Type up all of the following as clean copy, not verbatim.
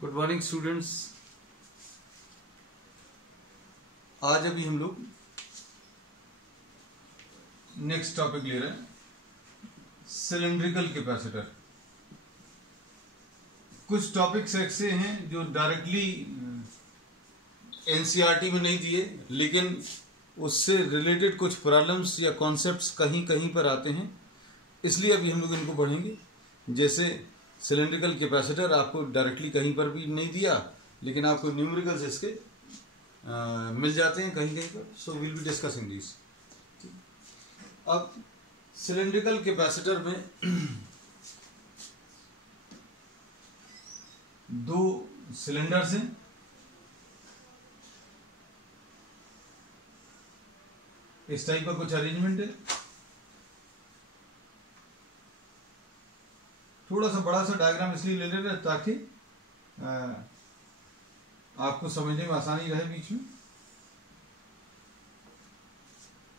Good morning students. आज अभी हम लोग नेक्स्ट टॉपिक ले रहे हैं सिलेंड्रिकल कैपेसिटर। कुछ टॉपिक्स ऐसे हैं जो डायरेक्टली एनसीईआरटी में नहीं दिए, लेकिन उससे रिलेटेड कुछ प्रॉब्लम्स या कॉन्सेप्ट्स कहीं कहीं पर आते हैं, इसलिए अभी हम लोग इनको पढ़ेंगे। जैसे सिलेंड्रिकल कैपेसिटर आपको डायरेक्टली कहीं पर भी नहीं दिया, लेकिन आपको न्यूमेरिकल्स इसके मिल जाते हैं कहीं कहीं पर। So will be discussing this. अब सिलेंड्रिकल कैपेसिटर में दो सिलेंडर्स हैं, इस टाइप का कुछ अरेंजमेंट है। थोड़ा सा बड़ा सा डायग्राम इसलिए ले ले रहे ताकि आपको समझने में आसानी रहे बीच में।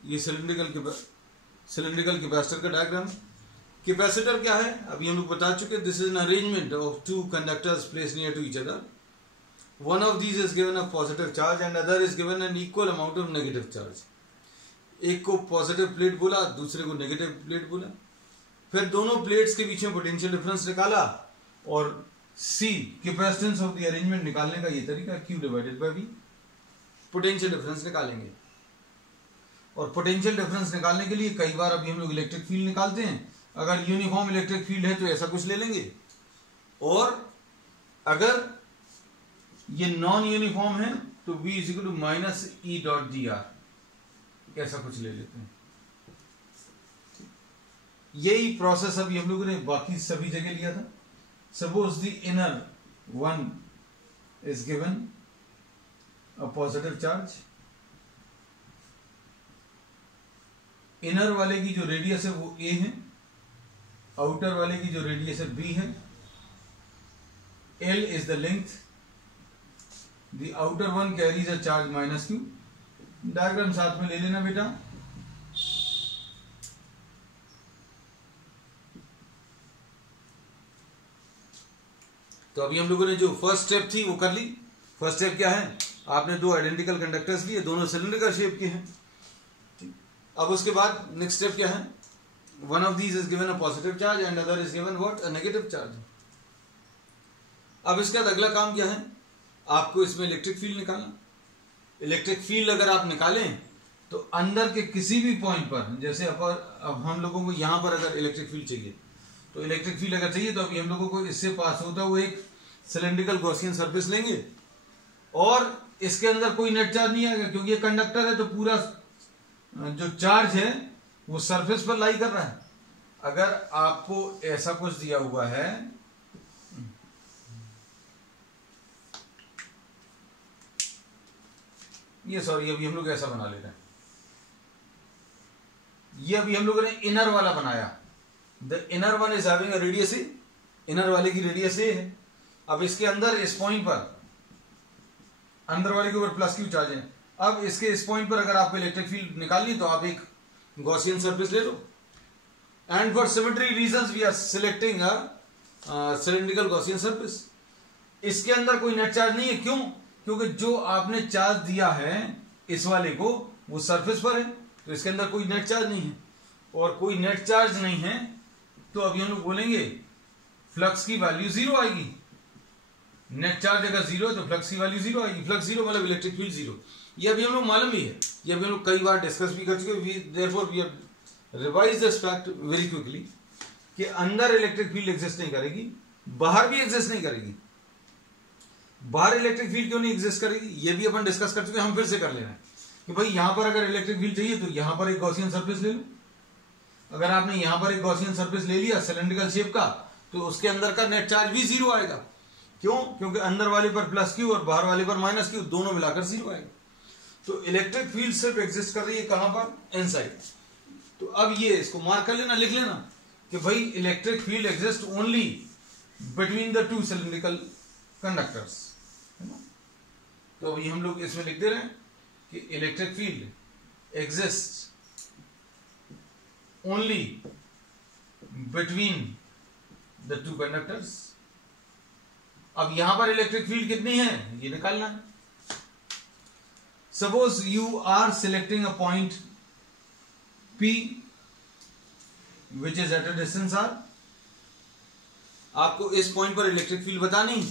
ये सिलेंड्रिकल कैपेसिटर का डायग्राम। कैपेसिटर क्या है अभी हम लोग बता चुके। This is an arrangement of two conductors placed near to each other. One of these is given a positive charge and other is given an equal amount of negative charge. एक को positive plate बोला, दूसरे को negative plate बोला। फिर दोनों plates के बीच में पोटेंशियल डिफरेंस निकाला और C capacitance of the arrangement निकालने का ये तरीका Q divided by V। Potential difference निकालेंगे और पोटेंशियल डिफरेंस निकालने के लिए कई बार अभी हम लोग इलेक्ट्रिक फील्ड निकालते हैं। अगर यूनिफॉर्म इलेक्ट्रिक फील्ड है तो ऐसा कुछ ले लेंगे, और अगर ये नॉन यूनिफॉर्म है तो V is equal to minus E dot dr, ऐसा कुछ ले लेते हैं। यही प्रोसेस अभी हम लोगों ने बाकी सभी जगह लिया था। Suppose the inner one is given a positive charge. Inner वाले की जो रेडियस है वो a है, आउटर वाले की जो रेडियस है b है। l is the length. The outer one carries a charge minus q। Diagram साथ में ले लेना बेटा। तो अभी हम लोगों ने जो फर्स्ट स्टेप थी वो कर ली। फर्स्ट स्टेप क्या है, आपने दो आइडेंटिकल कंडक्टर्स लिए, दोनों सिलेंड्रिकल शेप के हैं। अब उसके बाद नेक्स्ट स्टेप क्या है, one of these is given a positive charge and other is given what, a negative charge. अब इसके बाद अगला काम क्या है, आपको इसमें इलेक्ट्रिक फील्ड निकालना। इलेक्ट्रिक फील्ड अगर आप निकालें तो अंदर के किसी भी पॉइंट पर, जैसे अब हम लोगों को यहां पर अगर इलेक्ट्रिक फील्ड चाहिए, तो इलेक्ट्रिक फील्ड अगर चाहिए तो अभी हम लोगों को इससे पास होता हुआ एक सिलेंड्रिकल गॉसियन सरफेस लेंगे, और इसके अंदर कोई नेट चार्ज नहीं आएगा क्योंकि ये कंडक्टर है, तो पूरा जो चार्ज है वो सरफेस पर लाई कर रहा है। अगर आपको ऐसा कुछ दिया हुआ है, ये सॉरी अभी हम लोग ऐसा बना ले रहे हैं, ये अभी हम लोगों ने इनर वाला बनाया। The inner one is having a radius A, inner वाले की रेडियस ए है। अब इसके अंदर इस पॉइंट पर, अंदर वाले के ऊपर प्लस क्यू चार्ज है। अब इसके इस पॉइंट पर अगर आपको इलेक्ट्रिक फील्ड निकालनी तो आप एक गॉसियन सरफेस ले लो। And for symmetry reasons we are selecting a cylindrical Gaussian surface. इसके अंदर कोई नेट चार्ज नहीं है, क्यों? क्योंकि जो आपने चार्ज दिया है इस वाले को वो सरफेस पर है, तो इसके अंदर कोई नेट चार्ज नहीं है। और कोई नेट चार्ज नहीं है तो अभी हम लोग बोलेंगे फ्लक्स की वैल्यू जीरो आएगी। नेट चार्ज अगर जीरो है तो फ्लक्स की वैल्यू जीरो आएगी। फ्लक्स जीरो मतलब इलेक्ट्रिक फील्ड जीरो। ये अभी हम लोग मालूम ही है, ये अभी हम लोग कई बार डिस्कस भी कर चुके। Therefore we have revised this fact very quickly कि अंदर इलेक्ट्रिक फील्ड एग्जिस्ट नहीं करेगी, बाहर भी एग्जिस्ट नहीं करेगी। बाहर इलेक्ट्रिक फील्ड क्यों नहीं एग्जिस्ट करेगी, ये भी अपन डिस्कस कर चुके हैं। हम फिर से कर ले रहे हैं कि भाई यहां पर अगर इलेक्ट्रिक फील्ड चाहिए तो यहां पर एक गॉसियन सरफेस ले लो। अगर आपने यहां पर एक गॉसियन सरफेस ले लिया सिलेंड्रिकल शेप का, तो उसके अंदर का नेट चार्ज भी जीरो आएगा। क्यों? क्योंकि अंदर वाले पर प्लस क्यू और बाहर वाले पर माइनस क्यू, दोनों मिलाकर जीरो आएगा। तो इलेक्ट्रिक फील्ड सिर्फ एग्जिस्ट कर रही है कहां पर, इनसाइड। तो अब ये इसको मार्क कर लेना, लिख लेना कि भाई electric field exist only between the two cylindrical conductors, है ना। तो अभी हम लोग इसमें लिख दे रहे हैं कि electric field exist only between the two conductors अब यहां पर इलेक्ट्रिक फील्ड कितनी है ये निकालना है। Suppose you are selecting a point P which is at a distance R। आपको इस पॉइंट पर इलेक्ट्रिक फील्ड बतानी,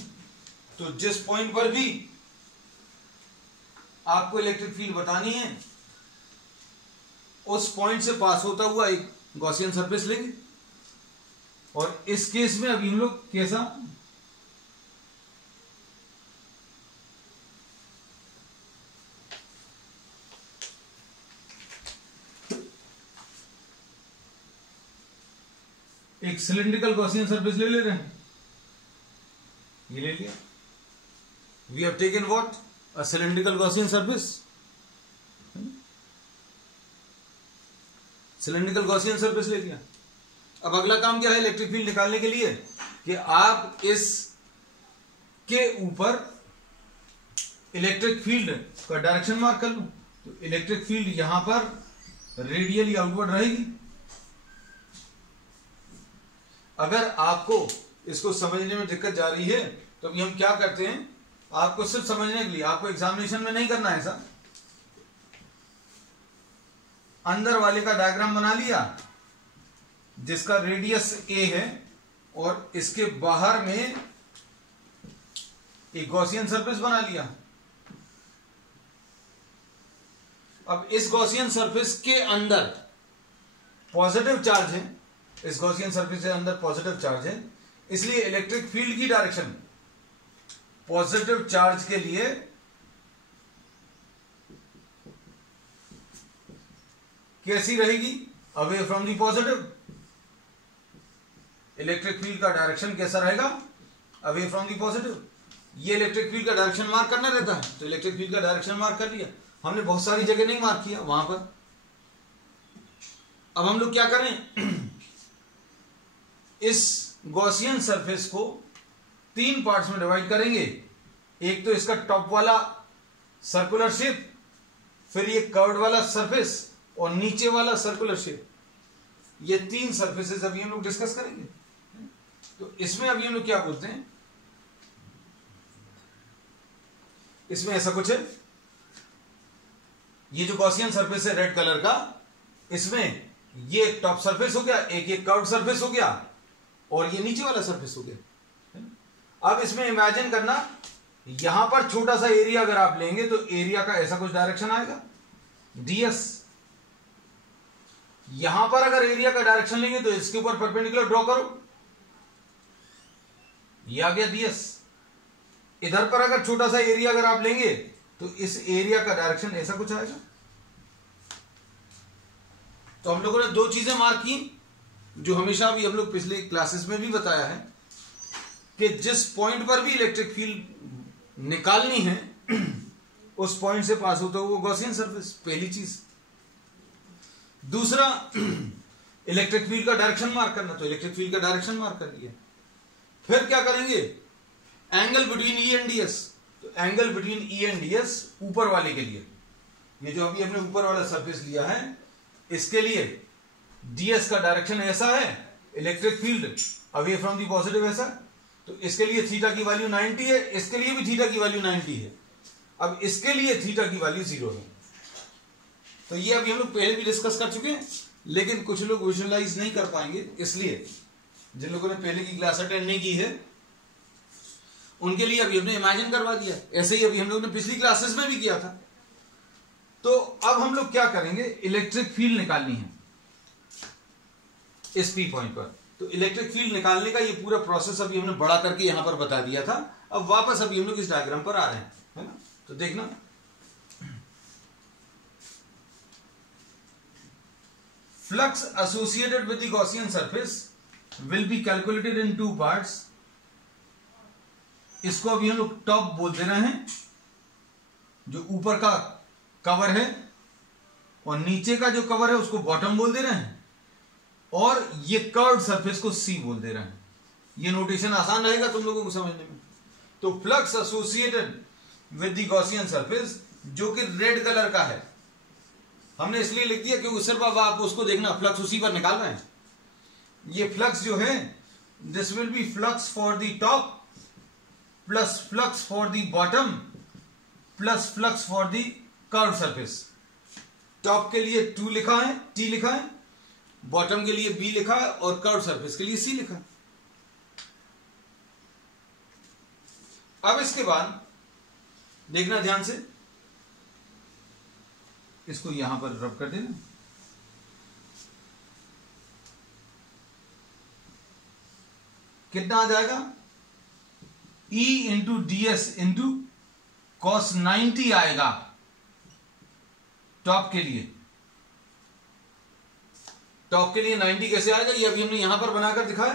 तो जिस पॉइंट पर भी आपको इलेक्ट्रिक फील्ड बतानी है उस पॉइंट से पास होता हुआ एक गॉसियन सरफेस लेंगे। और इस केस में अभी हम लोग कैसा, एक सिलिंड्रिकल गॉसियन सरफेस ले रहे हैं, ये ले लिया। We have taken what, a cylindrical Gaussian surface. Cylindrical Gaussian surface ले लिया। अब अगला काम क्या है इलेक्ट्रिक फील्ड निकालने के लिए, कि आप इस के ऊपर इलेक्ट्रिक फील्ड का डायरेक्शन मार्क कर लूं, तो इलेक्ट्रिक फील्ड यहां पर रेडियली आउटवर्ड रहेगी। अगर आपको इसको समझने में दिक्कत जा रही है तो अभी हम क्या करते हैं, आपको सिर्फ समझने के लिए, आपको एग्जामिनेशन में नहीं करना है ऐसा। अंदर वाले का डायग्राम बना लिया जिसका रेडियस a है और इसके बाहर में एक गॉसियन सरफेस बना लिया। अब इस गॉसियन सरफेस के अंदर पॉजिटिव चार्ज है, इस गॉसियन सरफेस के अंदर पॉजिटिव चार्ज है, इसलिए इलेक्ट्रिक फील्ड की डायरेक्शन पॉजिटिव चार्ज के लिए कैसी रहेगी, away from the positive. Electric field का डायरेक्शन कैसा रहेगा, अवे फ्रॉम दी पॉजिटिव। ये इलेक्ट्रिक फील्ड का डायरेक्शन मार्क करना रहता है, तो इलेक्ट्रिक फील्ड का डायरेक्शन मार्क कर लिया। हमने बहुत सारी जगह नहीं मार्क किया वहां पर। अब हम लोग क्या करें, इस गॉसियन सरफेस को 3 पार्ट्स में डिवाइड करेंगे। एक तो इसका टॉप वाला सर्कुलर शेप, फिर ये कर्व्ड वाला सरफेस और नीचे वाला सर्कुलर शेप। ये 3 सरफेसेस अभी हम लोग डिस्कस करेंगे। तो इसमें अभी हम लोग क्या बोलते हैं, इसमें ऐसा कुछ है, ये जो गॉसियन सरफेस है रेड कलर का, इसमें ये एक टॉप सरफेस हो गया, एक कर्व्ड सरफेस हो गया और ये नीचे वाला सरफेस हो गया। अब इसमें इमेजिन करना, यहां पर छोटा सा एरिया अगर आप लेंगे तो एरिया का ऐसा कुछ डायरेक्शन आएगा ds। यहां पर अगर एरिया का डायरेक्शन लेंगे तो इसके ऊपर परपेंडिकुलर ड्रॉ करो, ये आ गया ds। इधर पर अगर छोटा सा एरिया अगर आप लेंगे तो इस एरिया का डायरेक्शन ऐसा कुछ आएगा। तो हम लोगों ने 2 चीजें मार्क की जो हमेशा भी हम लोग पिछले क्लासेस में भी बताया है कि जिस पॉइंट पर भी इलेक्ट्रिक फील्ड निकालनी है उस पॉइंट से पास होता हुआ गॉसियन सरफेस, पहली चीज। दूसरा, इलेक्ट्रिक फील्ड का डायरेक्शन मार्क करना, तो इलेक्ट्रिक फील्ड का डायरेक्शन मार्क कर लिया। फिर क्या करेंगे, angle between E and ds। तो angle between E and ds ऊपर वाले के लिए, ये जो अभी हमने ऊपर वाला सरफेस लिया है इसके लिए ds का डायरेक्शन ऐसा है, electric field away from the positive ऐसा, तो इसके लिए थीटा की वैल्यू 90 है, इसके लिए भी थीटा की वैल्यू 90 है। अब इसके लिए थीटा की वैल्यू 0 है। तो ये अभी हम लोग पहले भी डिस्कस कर चुके हैं, लेकिन कुछ लोग विजुअलाइज नहीं कर पाएंगे, इसलिए जिन लोगों ने पहले की क्लास अटेंड नहीं की है उनके लिए अभी हमने इमेजिन करवा दिया। ऐसे ही अभी हम लोग ने पिछली क्लासेस में भी किया था। तो अब हम लोग क्या करेंगे, इलेक्ट्रिक फील्ड निकालनी है इस पी पॉइंट पर। तो इलेक्ट्रिक फील्ड निकालने का ये पूरा प्रोसेस अभी हमने बड़ा करके यहां पर बता दिया था। अब वापस अभी हम लोग इस डायग्राम पर आ रहे हैं, है ना। तो देखना, flux associated with the Gaussian surface will be calculated in 2 parts. इसको अभी हम लोग टॉप बोल दे रहे हैं, जो ऊपर का कवर है, और नीचे का जो कवर है उसको बॉटम बोल दे रहे हैं, और ये कर्व्ड सरफेस को सी बोल दे रहे हैं। ये नोटेशन आसान रहेगा तुम लोगों को समझने में। तो flux associated with the Gaussian surface, जो कि रेड कलर का है, हमने इसलिए लिख दिया क्योंकि सिर्फ अब आप उसको देखना, फ्लक्स उसी पर निकाल रहे हैं। ये फ्लक्स जो है, this will B flux for the top, plus flux for the bottom plus flux for the curve surface. Top के लिए 2 लिखा है, T लिखा है, बॉटम के लिए B लिखा है और कर्व सरफेस के लिए C लिखा है। अब इसके बाद देखना ध्यान से, इसको यहां पर रब कर देना। कितना आ जाएगा? E into DS into cos 90 आएगा टॉप के लिए। टॉप के लिए 90 कैसे आएगा? ये अभी हमने यहां पर बनाकर दिखाया।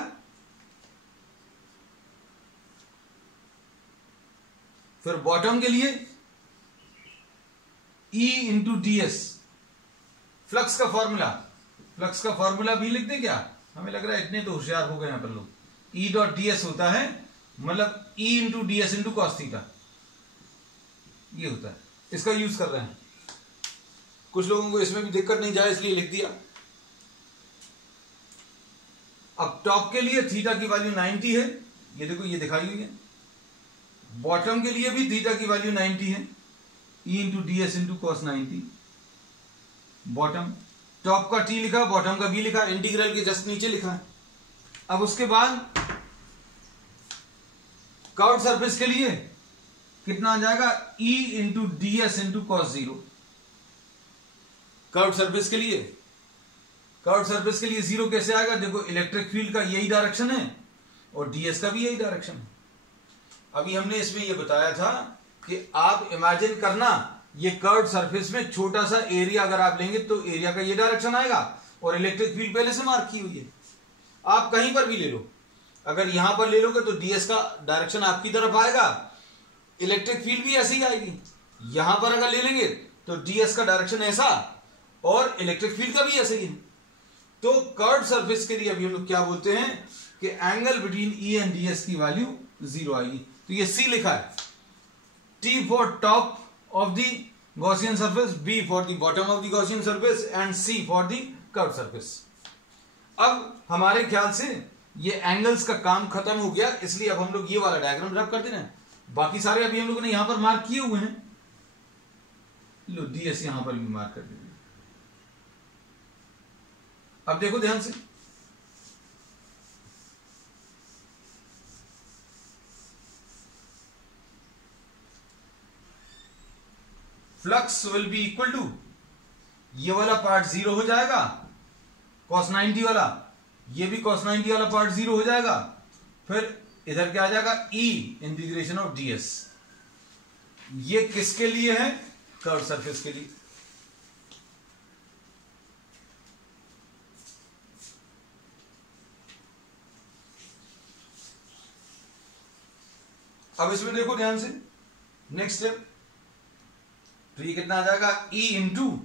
फिर बॉटम के लिए E इंटू DS, फ्लक्स का फॉर्मूला भी लिख दे क्या? हमें लग रहा है इतने तो होशियार हो गए यहां पर लोग। E डॉट DS होता है मतलब E into DS into cos theta, ये होता है। इसका यूज कर रहे हैं। कुछ लोगों को इसमें भी दिक्कत नहीं जाए इसलिए लिख दिया। अब टॉप के लिए थीटा की वैल्यू 90 है, ये देखो ये दिखाई हुई है। बॉटम के लिए भी थीटा की वैल्यू 90 है, E into DS into cos 90 bottom. Top का T लिखा, बॉटम का B लिखा, इंटीग्रल के जस्ट नीचे लिखा है। अब उसके बाद कर्व सरफेस के लिए कितना आ जाएगा? E into DS into cos 0। Curve surface के लिए 0 कैसे आएगा? देखो इलेक्ट्रिक फील्ड का यही डायरेक्शन है और DS का भी यही डायरेक्शन है। अभी हमने इसमें यह बताया था कि आप इमेजिन करना, ये कर्व सरफेस में छोटा सा एरिया अगर आप लेंगे तो एरिया का ये डायरेक्शन आएगा और इलेक्ट्रिक फील्ड पहले से मार्क की हुई है। आप कहीं पर भी ले लो, अगर यहां पर ले लोगे तो DS का डायरेक्शन आपकी तरफ आएगा, इलेक्ट्रिक फील्ड भी ऐसी ही आएगी। यहां पर अगर ले लेंगे तो DS का डायरेक्शन ऐसा और इलेक्ट्रिक फील्ड का भी ऐसे ही है। तो कर्व सरफेस के लिए अभी हम लोग क्या बोलते हैं कि angle between E and DS की वैल्यू 0 आएगी। तो ये C लिखा है, T for top of the Gaussian surface, B for the bottom of the Gaussian surface and C for the curve surface. अब हमारे ख्याल से ये एंगल्स का काम खत्म हो गया, इसलिए अब हम लोग ये वाला डायग्राम रब कर दे रहे हैं। बाकी सारे अभी हम लोगों ने यहां पर मार्क किए हुए हैं। लो DS यहां पर भी मार्क कर दीजिए। अब देखो ध्यान से, flux will be equal to, ये वाला पार्ट 0 हो जाएगा cos 90 वाला, ये भी cos 90 वाला पार्ट 0 हो जाएगा। फिर इधर क्या आ जाएगा? E integration of DS। ये किसके लिए है? कर्व सरफेस के लिए। अब इसमें देखो ध्यान से, नेक्स्ट स्टेप, तो ये कितना आ जाएगा? E into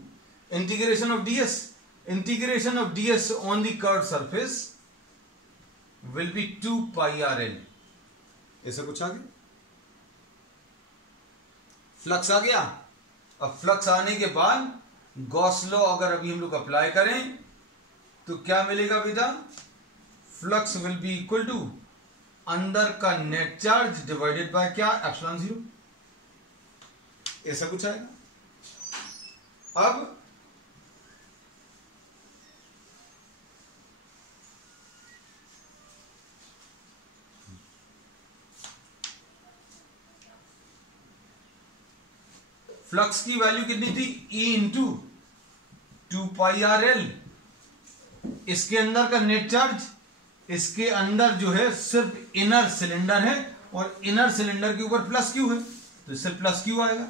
integration of DS, integration of DS on the curve surface will be 2 pi RL। ऐसा कुछ आ गया, फ्लक्स आ गया। अब फ्लक्स आने के बाद गॉस लॉ अगर अभी हम लोग अप्लाई करें तो क्या मिलेगा बेटा? Flux will be equal to अंदर का नेट चार्ज डिवाइडेड बाय क्या? एप्सिलॉन 0। ऐसा कुछ आएगा। अब फ्लक्स की वैल्यू कितनी थी? E इंटू 2 पाई RL। इसके अंदर का नेट चार्ज, इसके अंदर जो है सिर्फ इनर सिलेंडर है और इनर सिलेंडर के ऊपर प्लस क्यू है, तो इससे प्लस क्यू आएगा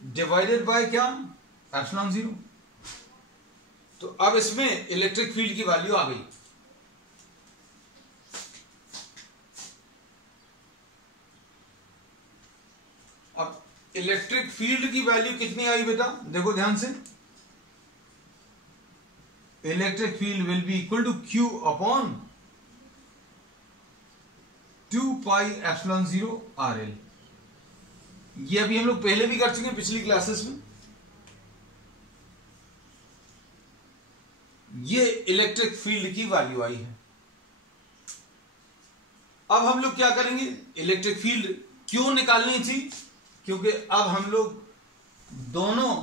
डिवाइडेड बाय क्या? एप्सिलॉन 0। तो अब इसमें इलेक्ट्रिक फील्ड की वैल्यू आ गई। अब इलेक्ट्रिक फील्ड की वैल्यू कितनी आई बेटा? देखो ध्यान से, electric field will be equal to Q upon 2 pi epsilon 0 RL। ये अभी हम लोग पहले भी कर चुके हैं पिछली क्लासेस में। ये इलेक्ट्रिक फील्ड की वैल्यू आई है। अब हम लोग क्या करेंगे, इलेक्ट्रिक फील्ड क्यों निकालनी थी, क्योंकि अब हम लोग दोनों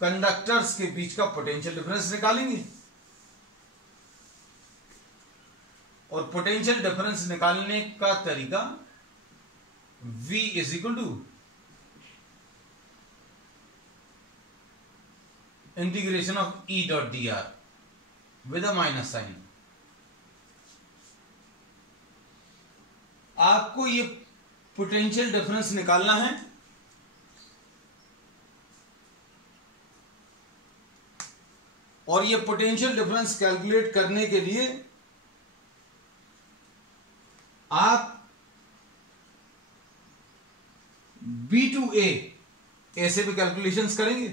कंडक्टर्स के बीच का पोटेंशियल डिफरेंस निकालेंगे, और पोटेंशियल डिफरेंस निकालने का तरीका V is equal to integration of E dot d r with a minus sign. आपको ये पोटेंशियल डिफरेंस निकालना है, और ये पोटेंशियल डिफरेंस कैलकुलेट करने के लिए आप B2A ऐसे भी कैलकुलेशंस करेंगे।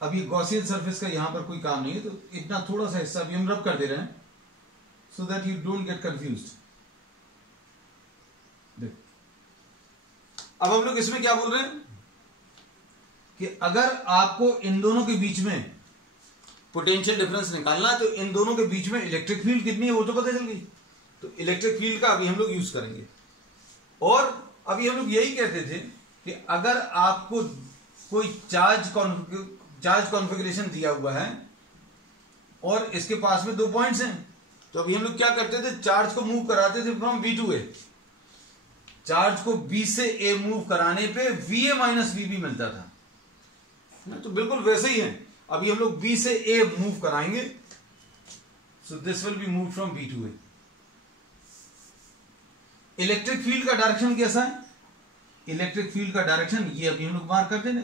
अब ये गॉसियन सरफेस का यहां पर कोई काम नहीं है, तो इतना थोड़ा सा हिस्सा भी हम रब कर दे रहे हैं so that you don't get confused. अब हम लोग इसमें क्या बोल रहे हैं कि अगर आपको इन दोनों के बीच में पोटेंशियल डिफरेंस निकालना है तो इन दोनों के बीच में इलेक्ट्रिक फील्ड कितनी है वो तो पता चल गई, तो इलेक्ट्रिक फील्ड का अभी हम लोग यूज करेंगे। और अभी हम लोग यही कहते थे कि अगर आपको कोई चार्ज कॉन्फ़िगरेशन दिया हुआ है और इसके पास में 2 पॉइंट्स हैं, तो अभी हम लोग क्या करते थे, चार्ज को मूव कराते थे फ्रॉम B टू A। चार्ज को B से A मूव कराने पे VA माइनस VB मिलता था, तो बिल्कुल वैसे ही है। अभी हम लोग B से A मूव कराएंगे, so this will be move from B to A। Electric field का डायरेक्शन कैसा है, इलेक्ट्रिक फील्ड का डायरेक्शन ये अभी हम लोग मार्क कर देने,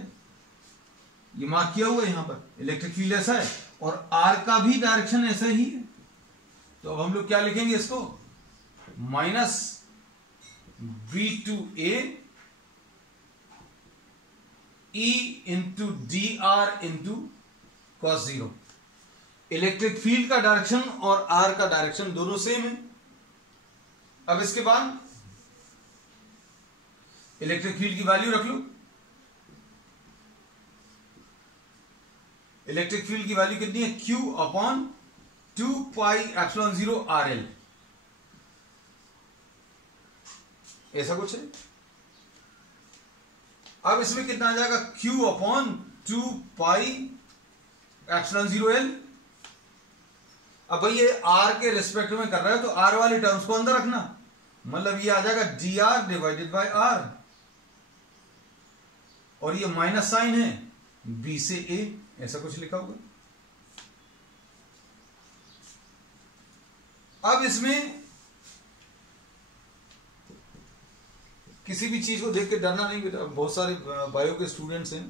ये मार्क किया हुआ है यहां पर, इलेक्ट्रिक फील्ड ऐसा है और आर का भी डायरेक्शन ऐसा ही है। तो अब हम लोग क्या लिखेंगे इसको, minus B to A E into d r into cos 0। Electric field का डायरेक्शन और आर का डायरेक्शन दोनों सेम है। अब इसके बाद इलेक्ट्रिक फील्ड की वैल्यू रख लो, इलेक्ट्रिक फील्ड की वैल्यू कितनी है, Q upon 2 pi epsilon 0 RL, ऐसा कुछ है। अब इसमें कितना आ जाएगा, Q upon 2 pi epsilon 0 L। अब भाई ये R के रिस्पेक्ट में कर रहा है तो R वाली टर्म्स को अंदर रखना, मतलब ये आ जाएगा dr डिवाइडेड बाय R, और ये माइनस साइन है B से A, ऐसा कुछ लिखा होगा। अब इसमें किसी भी चीज को देख के डरना नहीं बेटा, बहुत सारे बायो के स्टूडेंट्स हैं,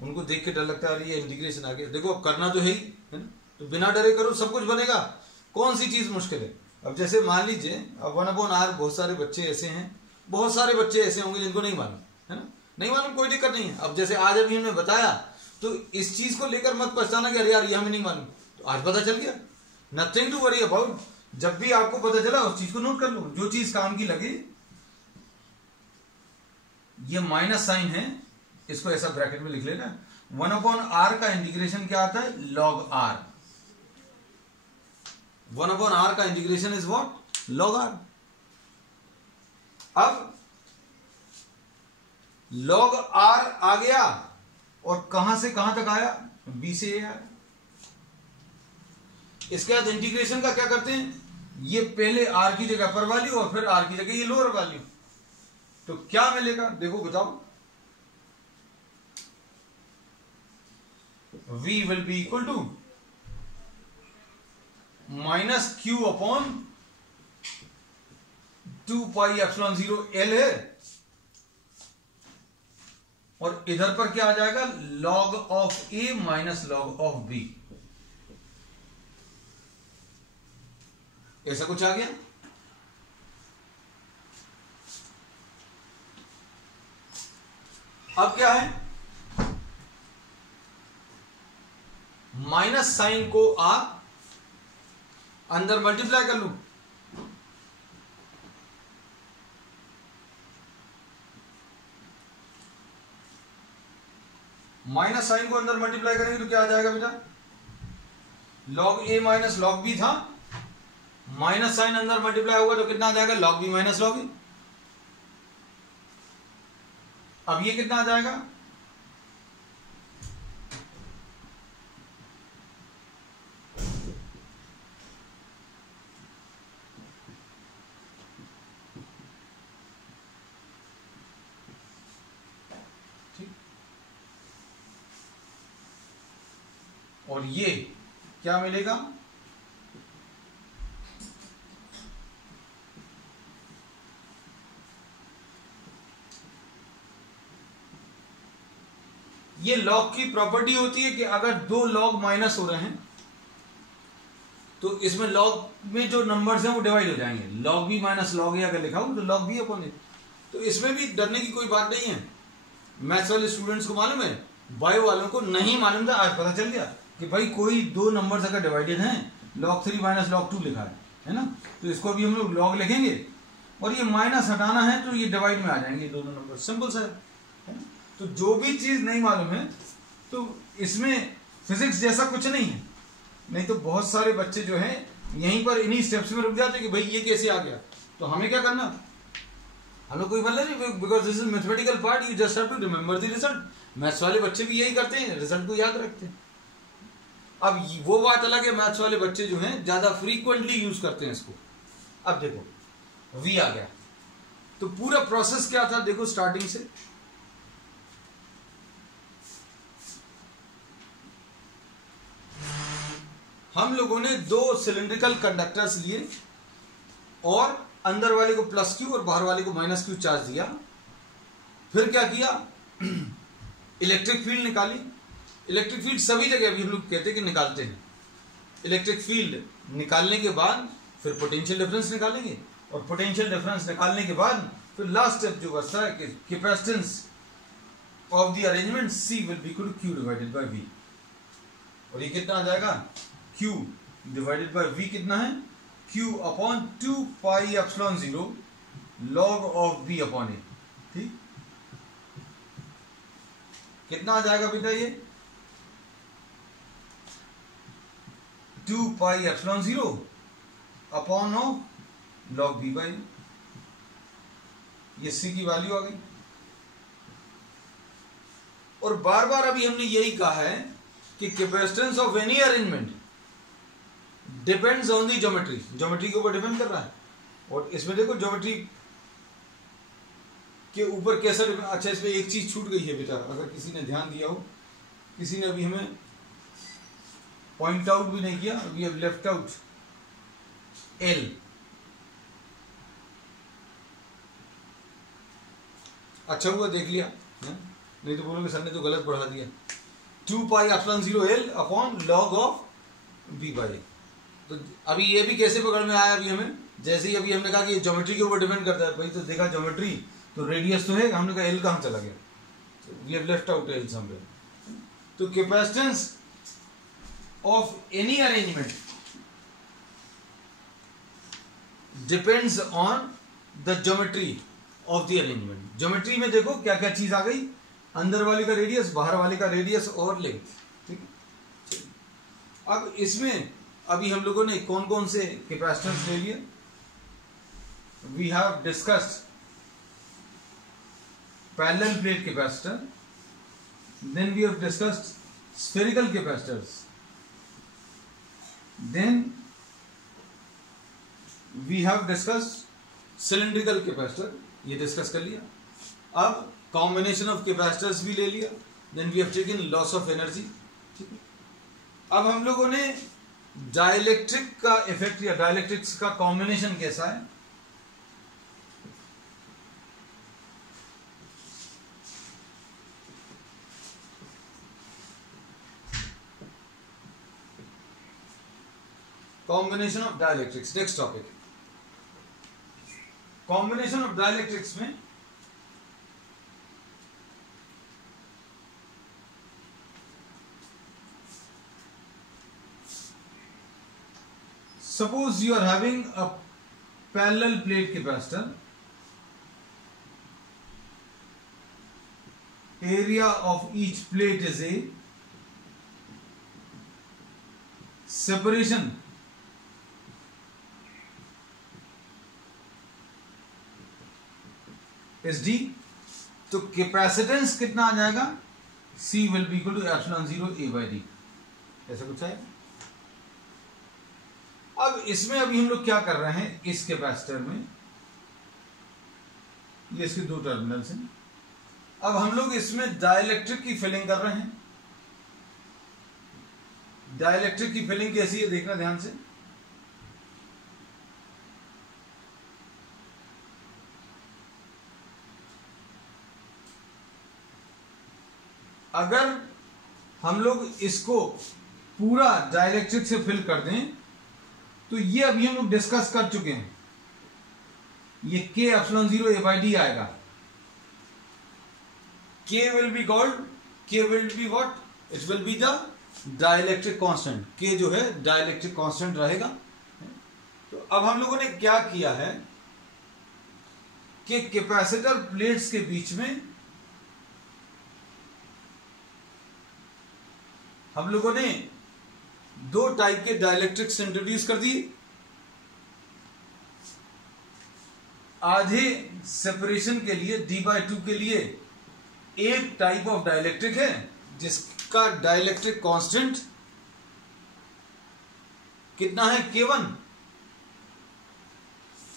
उनको देख के डर लगता है ये इंटीग्रेशन आ गया। देखो अब करना तो है ही, है ना, तो बिना डरे करो सब कुछ बनेगा। कौन सी चीज मुश्किल है, अब जैसे मान लीजिए अब 1/r, बहुत सारे बच्चे ऐसे हैं, बहुत सारे बच्चे ऐसे होंगे जिनको नहीं मालूम, है ना, नहीं मालूम, कोई दिक्कत नहीं है। अब जैसे आज अभी हमने बताया तो इस चीज को लेकर मत पछताना कि अरे यार ये हमें नहीं मालूम, तो आज पता चल गया, नथिंग टू वरी अबाउट। जब भी आपको पता चला उस चीज को नोट कर लो, जो चीज काम की लगे। ये माइनस साइन है, इसको ऐसा ब्रैकेट में लिख लेना। 1/r का इंटीग्रेशन क्या आता है, log r। 1/r का integration is what, log r। अब log r आ गया और कहां से कहां तक आया, B से A आया। इसके बाद इंटीग्रेशन का क्या करते हैं, ये पहले r की जगह अपर वैल्यू और फिर r की जगह ये लोअर वैल्यू, तो क्या मिलेगा देखो बताओ, V will be equal to minus Q upon 2 pi epsilon 0 L है, और इधर पर क्या आ जाएगा, log of A minus log of B, ऐसा कुछ आ गया। अब क्या है, माइनस साइन को आप अंदर मल्टीप्लाई कर लू, माइनस साइन को अंदर मल्टीप्लाई करेंगे तो क्या आ जाएगा बेटा, log A minus log B था, माइनस साइन अंदर मल्टीप्लाई होगा तो कितना आ जाएगा, लॉग बी माइनस लॉग ए। अब ये कितना आ जाएगा, और ये क्या मिलेगा, ये लॉग की प्रॉपर्टी होती है कि अगर दो लॉग माइनस हो रहे हैं तो इसमें लॉग में जो नंबर्स हैं वो डिवाइड हो जाएंगे। लॉग बी माइनस लॉग ए अगर लिखा हो तो लॉग बी अपॉन ए, तो इसमें भी डरने की कोई बात नहीं है। मैथ्स वाले स्टूडेंट्स को मालूम है, बायो वालों को नहीं मालूम था, आज पता चल गया कि भाई कोई दो नंबर्स अगर डिवाइडेड हैं, log 3 माइनस log 2 लिखा है ना, तो इसको अभी हम लोग log लिखेंगे और ये माइनस हटाना है तो ये डिवाइड में आ जाएंगे दोनों नंबर, सिंपल सा है। तो जो भी चीज नहीं मालूम है तो इसमें फिजिक्स जैसा कुछ नहीं है, नहीं तो बहुत सारे बच्चे जो हैं यहीं पर इन्हीं स्टेप्स में रुक जाते कि भाई ये कैसे आ गया। तो हमें क्या करना, हमें कोई मतलब नहीं, because this is mathematical part, you just have to remember the result. Maths वाले बच्चे भी यही करते हैं, रिजल्ट को याद रखते हैं। अब वो बात अलग है, मैथ्स वाले बच्चे जो हैं ज्यादा फ्रीक्वेंटली यूज करते हैं इसको। अब देखो v आ गया, तो पूरा प्रोसेस क्या था देखो स्टार्टिंग से, हम लोगों ने दो सिलिंड्रिकल कंडक्टर्स लिए और अंदर वाले को प्लस क्यू और बाहर वाले को माइनस क्यू चार्ज दिया। फिर क्या किया, इलेक्ट्रिक फील्ड निकाली। इलेक्ट्रिक फील्ड सभी जगह अभी हम लोग कहते हैं कि निकालते हैं। इलेक्ट्रिक फील्ड निकालने के बाद फिर पोटेंशियल डिफरेंस निकालेंगे और पोटेंशियल डिफरेंस निकालने के बाद फिर लास्ट स्टेप जो बचता है कि capacitance of the arrangement C will be equal to Q divided by V। और ये कितना आ जाएगा, Q डिवाइडेड बाय V कितना है, Q upon 2 pi epsilon 0 log of B upon A। ठीक, कितना आ जाएगा बेटा, ये 2 pi epsilon 0 upon of log B by, ये C की वैल्यू आ गई। और बार बार अभी हमने यही कहा है कि capacitance of any arrangement depends on the geometry, geometry के ऊपर डिपेंड कर रहा है। और इसमें देखो ज्योमेट्री के ऊपर कैसा डिपेंड, अच्छा इसमें एक चीज छूट गई है बेटा, अगर किसी ने ध्यान दिया हो, किसी ने अभी हमें पॉइंट आउट भी नहीं किया, we have left out L। अच्छा हुआ देख लिया, नहीं तो बोलोगे सर ने तो गलत पढ़ा दिया। 2 pi epsilon 0 L upon log of B by. तो अभी ये भी कैसे पकड़ में आया, अभी हमें जैसे ही अभी हमने कहा कि ज्योमेट्री के ऊपर डिपेंड करता है, भाई तो देखा ज्योमेट्री तो रेडियस तो है, हमने कहा L कहां चला गया, we have left out L somewhere. तो capacitance of any arrangement depends on the geometry of the arrangement. Geometry में देखो क्या क्या चीज आ गई, अंदर वाले का रेडियस, बाहर वाले का रेडियस और लेंथ। ठीक है, अब इसमें अभी हम लोगों ने कौन कौन से कैपेसिटेंस ले लिए, we have discussed parallel plate capacitor, then we have discussed spherical capacitors, then we have discussed cylindrical capacitor, ये डिस्कस कर लिया। अब कॉम्बिनेशन ऑफ कैपेसिटर्स भी ले लिया, then we have taken loss of energy. ठीक है, अब हम लोगों ने डाइलेक्ट्रिक का इफेक्ट या डाइलेक्ट्रिक्स का कॉम्बिनेशन कैसा है, combination of dielectrics, next topic. Combination of dielectrics में suppose you are having a parallel plate capacitor, area of each plate is A, separation is d. तो कैपेसिटेंस कितना आ जाएगा, C will be equal to epsilon 0 A by d, ऐसा कुछ है। अब इसमें अभी हम लोग क्या कर रहे हैं, इस कैपेसिटर में ये इसके दो टर्मिनल्स हैं, अब हम लोग इसमें डाइलेक्ट्रिक की फिलिंग कर रहे हैं। डाइलेक्ट्रिक की फिलिंग कैसी है देखना ध्यान से। अगर हम लोग इसको पूरा डाइलेक्ट्रिक से फिल कर दें तो ये अभी हम लोग डिस्कस कर चुके हैं, ये K epsilon 0 A by D आएगा। K will be called, K will be what, it will be the dielectric constant. K जो है डाइलेक्ट्रिक कांस्टेंट रहेगा। तो अब हम लोगों ने क्या किया है कि कैपेसिटर प्लेट्स के बीच में हम लोगों ने दो टाइप के डाइलेक्ट्रिक्स इंट्रोड्यूस कर दिए। आधे सेपरेशन के लिए D/2 के लिए एक टाइप ऑफ डाइलेक्ट्रिक है जिसका डाइलेक्ट्रिक कांस्टेंट कितना है K1,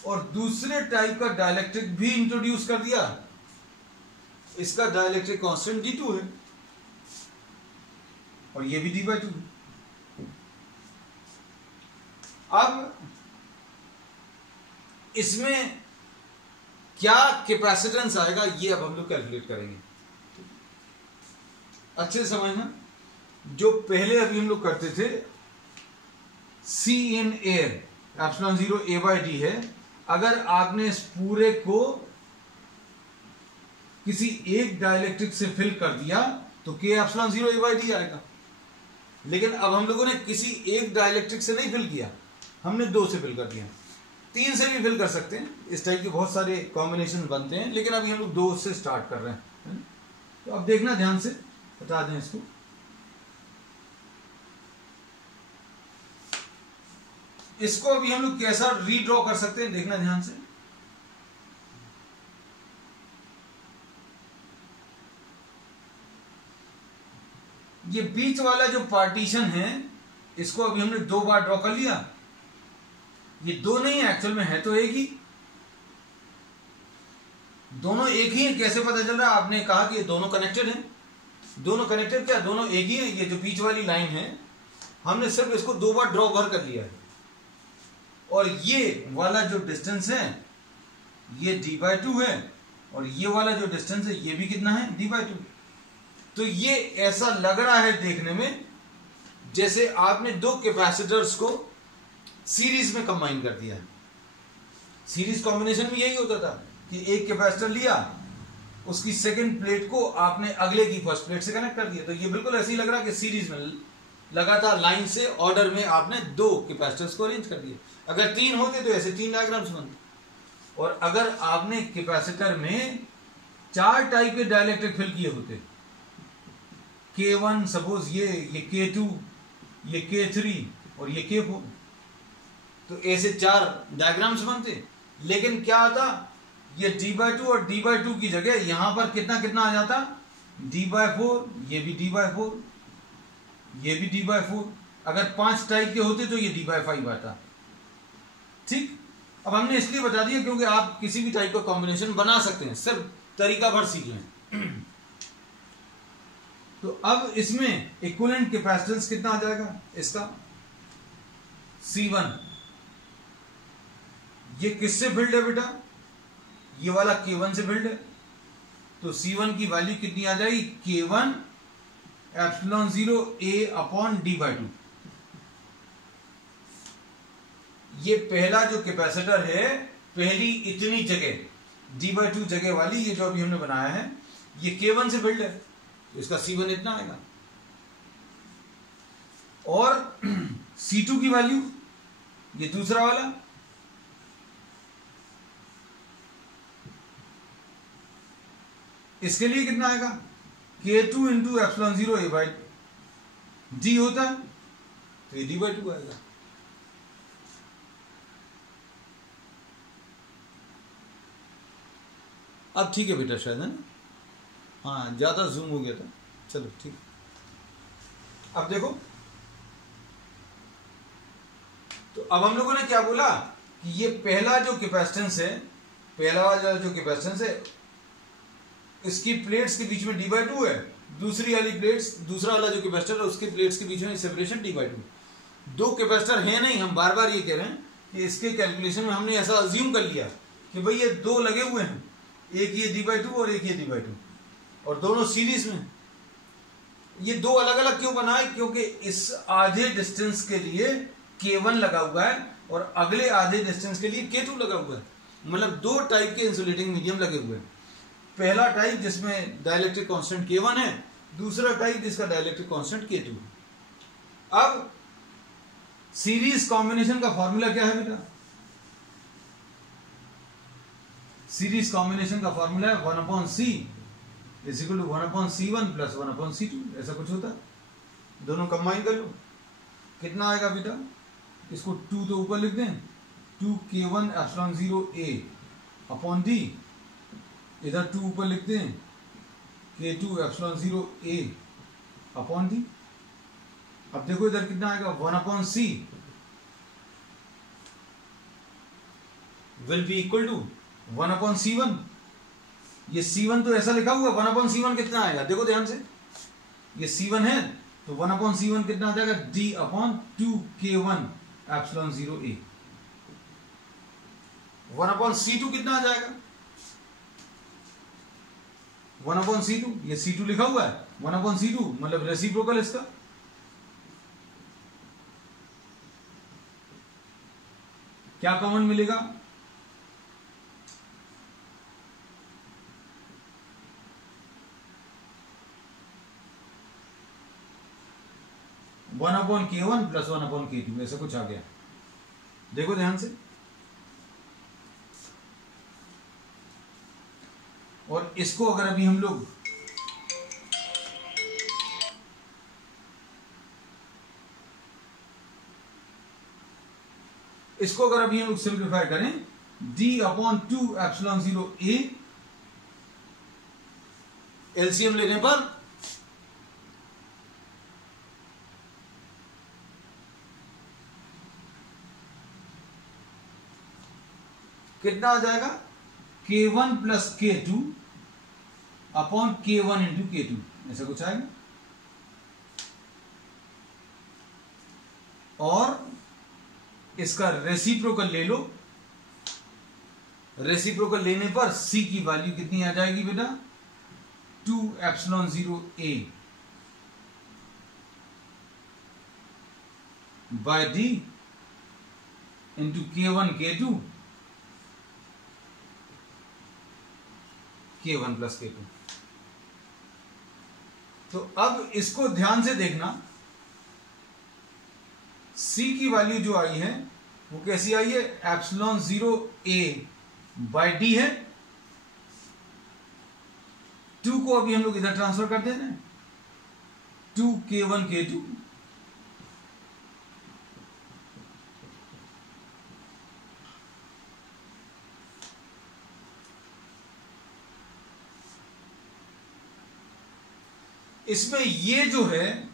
और दूसरे टाइप का डाइलेक्ट्रिक भी इंट्रोड्यूस कर दिया, इसका डाइलेक्ट्रिक कांस्टेंट D2 है और ये भी D/2 है। अब इसमें क्या कैपेसिटेंस आएगा ये अब हम लोग कैलकुलेट करेंगे। अच्छे से समझना, जो पहले अभी हम लोग करते थे C in air epsilon 0 A by D है, अगर आपने इस पूरे को किसी एक डाइलेक्ट्रिक से फिल कर दिया तो K epsilon 0 A by D आएगा। लेकिन अब हम लोगों ने किसी एक डाइलेक्ट्रिक से नहीं फिल किया, हमने दो से फिल कर दिया, तीन से भी फिल कर सकते हैं, इस टाइप के बहुत सारे कॉम्बिनेशन बनते हैं, लेकिन अभी हम लोग दो से स्टार्ट कर रहे हैं। तो अब देखना ध्यान से, बता दें इसको। इसको अभी हम लोग कैसा रीड्रॉ कर सकते हैं देखना ध्यान से। ये बीच वाला जो पार्टीशन है इसको अभी हमने दो बार ड्रॉ कर लिया। ये दो नहीं है, एक्चुअल में है तो एक ही, दोनों एक ही है। कैसे पता चल रहा है, आपने कहा कि ये दोनों कनेक्टेड हैं, दोनों कनेक्टेड क्या, दोनों एक ही है। ये जो बीच वाली लाइन है हमने सिर्फ इसको दो बार ड्रॉ भर कर लिया है, और ये वाला जो डिस्टेंस है ये D/2 है, और ये वाला जो डिस्टेंस है ये भी कितना है, D/2। तो ये ऐसा लग रहा है देखने में जैसे आपने दो कैपेसिटर्स को सीरीज में कंबाइन कर दिया है। सीरीज कॉम्बिनेशन में यही होता था कि एक कैपेसिटर लिया, उसकी सेकंड प्लेट को आपने अगले की फर्स्ट प्लेट से कनेक्ट कर दिया। तो ये बिल्कुल ऐसे ही लग रहा है कि सीरीज में लगातार लाइन से ऑर्डर में आपने दो कैपेसिटर्स को अरेंज कर दिए। अगर तीन होते तो ऐसे तीन डायग्राम्स बनते, और अगर आपने कैपेसिटर में चार टाइप के डाइलेक्ट्रिक फिल किए होते, K1 सपोज ये K2, ये K3 और ये K4, तो ऐसे चार डायग्राम्स बनते। लेकिन क्या आता, ये D/2 और D/2 की जगह यहां पर कितना कितना आ जाता, D/4, ये भी D/4, ये भी D/4। अगर पांच टाइप के होते तो ये D/5 आता। ठीक, अब हमने इसलिए बता दिया क्योंकि आप किसी भी टाइप का कॉम्बिनेशन बना सकते हैं, सिर्फ तरीका भर सीख लें। तो अब इसमें इक्विवेलेंट कैपेसिटेंस कितना आ जाएगा इसका, C1। ये किससे फिल्ड है बेटा, ये वाला K1 से फिल्ड है, तो C1 की वैल्यू कितनी आ जाएगी, K1 epsilon 0 A upon D/2। ये पहला जो कैपेसिटर है, पहली इतनी जगह D/2 जगह वाली, ये जो अभी हमने बनाया है, ये K1 से फिल्ड है, तो इसका C1 इतना आएगा। और C2 की वैल्यू, ये दूसरा वाला, इसके लिए कितना आएगा, K2 into epsilon 0 A by D होता है, तो ये D/2 आएगा। अब ठीक है बेटा, शायद है ना, हाँ ज़्यादा जूम हो गया था, चलो ठीक। अब देखो, तो अब हम लोगों ने क्या बोला कि ये पहला जो कैपेसिटेंस है, पहला वाला जो कैपेसिटेंस है, इसकी प्लेट्स के बीच में d/2 है, दूसरी वाली प्लेट्स, दूसरा वाला जो कैपेसिटर है उसकी प्लेट्स के बीच में सेपरेशन d/2। दो कैपेसिटर है नहीं, हम बार बार ये कह रहे हैं कि इसके कैलकुलेशन में हमने ऐसा अज्यूम कर लिया कि भाई ये दो लगे हुए हैं, एक ये d/2 और एक ये d/2, और दोनों सीरीज में। ये दो अलग अलग क्यों बनाए? क्योंकि इस आधे डिस्टेंस के लिए K1 लगा हुआ है और अगले आधे डिस्टेंस के लिए K2 लगा हुआ है। मतलब दो टाइप के इंसुलेटिंग मीडियम लगे हुए हैं। पहला टाइप जिसमें डाइलेक्ट्रिक कांस्टेंट K1 है, दूसरा टाइप जिसका डाइलेक्ट्रिक कांस्टेंट K2 है। अब सीरीज कॉम्बिनेशन का फॉर्मूला क्या है बेटा? सीरीज कॉम्बिनेशन का फॉर्मूला है 1/c is equal to 1/c1 plus 1/c2, ऐसा कुछ होता है। दोनों कंबाइन कर लो, कितना आएगा बेटा? इसको 2 तो ऊपर लिख दें, 2k1 epsilon 0a upon d, इधर 2 ऊपर लिख दें, k2 epsilon 0a upon d। अब देखो इधर कितना आएगा, 1/c will be equal to 1/c1। ये c1 तो ऐसा लिखा हुआ, 1/c1 कितना आएगा? देखो ध्यान से, ये c1 है तो 1/c1 कितना आ जाएगा? d upon 2k1 epsilon 0a। 1/c2 कितना आ जाएगा? 1/c2, ये c2 लिखा हुआ है, 1/c2 मतलब रेसिप्रोकल इसका। क्या कॉमन मिलेगा? One upon K1 plus 1/K2, ऐसा कुछ आ गया। देखो ध्यान से, और इसको अगर अभी हम लोग सिंप्लीफाई करें, d upon 2 epsilon 0a, LCM लेने पर कितना आ जाएगा? K1 plus K2 upon K1 into K2, ऐसा कुछ आएगा। और इसका रेसिप्रोकल ले लो, रेसिप्रोकल लेने पर C की वैल्यू कितनी आ जाएगी बेटा? 2 epsilon 0a by d into K1 K2 K1 plus K2। तो अब इसको ध्यान से देखना, C की वैल्यू जो आई है वो कैसी आई है? एप्सिलॉन 0a बाय d है। 2 को अभी हम लोग इधर ट्रांसफर कर देते हैं, 2k1 k2 इसमें ये जो है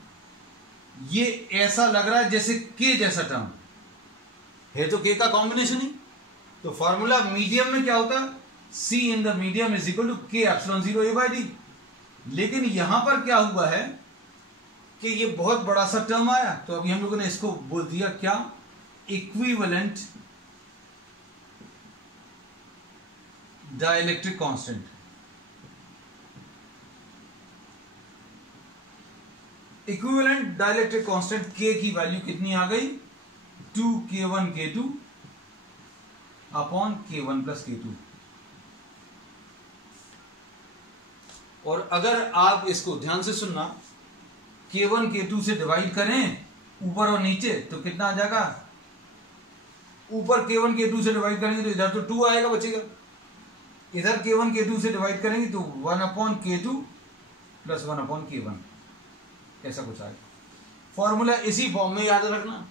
ये ऐसा लग रहा है जैसे k जैसा टर्म है, तो k का कॉम्बिनेशन ही। तो फॉर्मूला मीडियम में क्या होता है? C in the medium is equal to k epsilon 0a by d। लेकिन यहां पर क्या हुआ है कि ये बहुत बड़ा सा टर्म आया, तो अभी हम लोगों ने इसको बोल दिया क्या? Equivalent dielectric constant. Equivalent dielectric constant k की वैल्यू कितनी आ गई? 2k1 k2 upon K1 plus K2। और अगर आप इसको ध्यान से सुनना, K1 K2 से डिवाइड करें ऊपर और नीचे तो कितना आ जाएगा? ऊपर K1 K2 से डिवाइड करेंगे तो इधर तो 2 आएगा बचेगा, इधर K1 K2 से डिवाइड करेंगे तो 1/K2 प्लस 1/K1, ऐसा कुछ आएगा। फॉर्मूला इसी फॉर्म में याद रखना।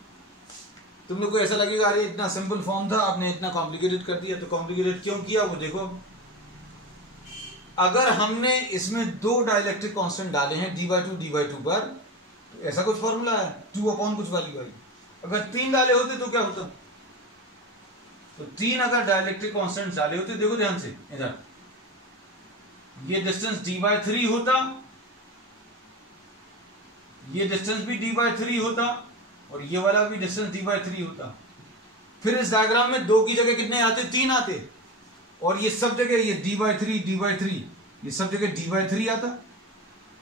तुम लोग को ऐसा लगेगा अरे इतना सिंपल फॉर्म था, आपने इतना कॉम्प्लिकेटेड कर दिया। तो कॉम्प्लिकेटेड क्यों किया वो देखो। अगर हमने इसमें दो डाइलेक्ट्रिक कांस्टेंट डाले हैं d/2 पर, तो ऐसा कुछ फॉर्मूला है 2 कुछ वैल्यू आई। अगर 3 डाले होते तो क्या होता? तो 3 अगर डाइलेक्ट्रिक कांस्टेंट डाले होते, देखो ध्यान से इधर, ये डिस्टेंस d/3 होता, ये डिस्टेंस भी d/3 होता, और ये वाला भी डिस्टेंस d/3 होता। फिर इस डायग्राम में 2 की जगह कितने आते? 3 आते, और ये सब जगह ये d/3 ये सब जगह d/3 आता,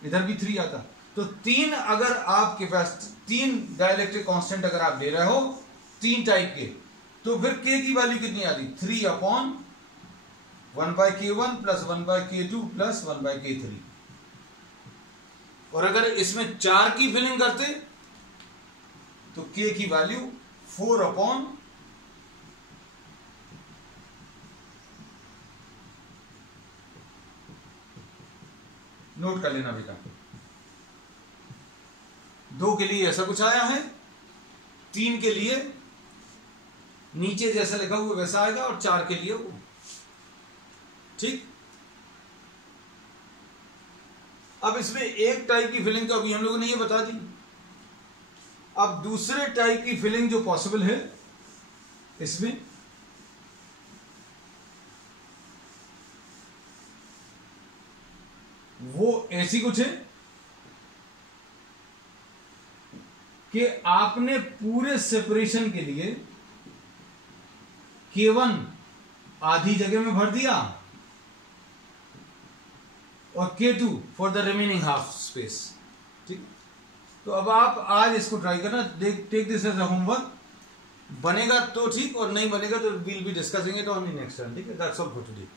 इधर भी 3 आता। तो 3 अगर आपके पास 3 डाइलेक्ट्रिक कांस्टेंट अगर आप ले रहे हो 3 टाइप के, तो फिर k की वैल्यू कितनी आती? 3/1/k1 plus 1/k2 plus 1/k3। और अगर इसमें 4 की फिलिंग करते तो k की वैल्यू 4/, नोट कर लेना बेटा, 2 के लिए ऐसा कुछ आया है, 3 के लिए नीचे जैसा लिखा हुआ वैसा आएगा, और 4 के लिए वो। ठीक। अब इसमें एक टाइप की फिलिंग तो अभी हम लोगों ने ये बता दी। अब दूसरे टाइप की फिलिंग जो पॉसिबल है इसमें, वो ऐसी कुछ है कि आपने पूरे सेपरेशन के लिए K1 आधी जगह में भर दिया और K2 for the remaining half space. ठीक। तो अब आप आज इसको ट्राई करना, take this as a homework. बनेगा तो ठीक, और नहीं बनेगा तो will be discussing it on the next time. ठीक है, दैट्स ऑल फॉर टुडे।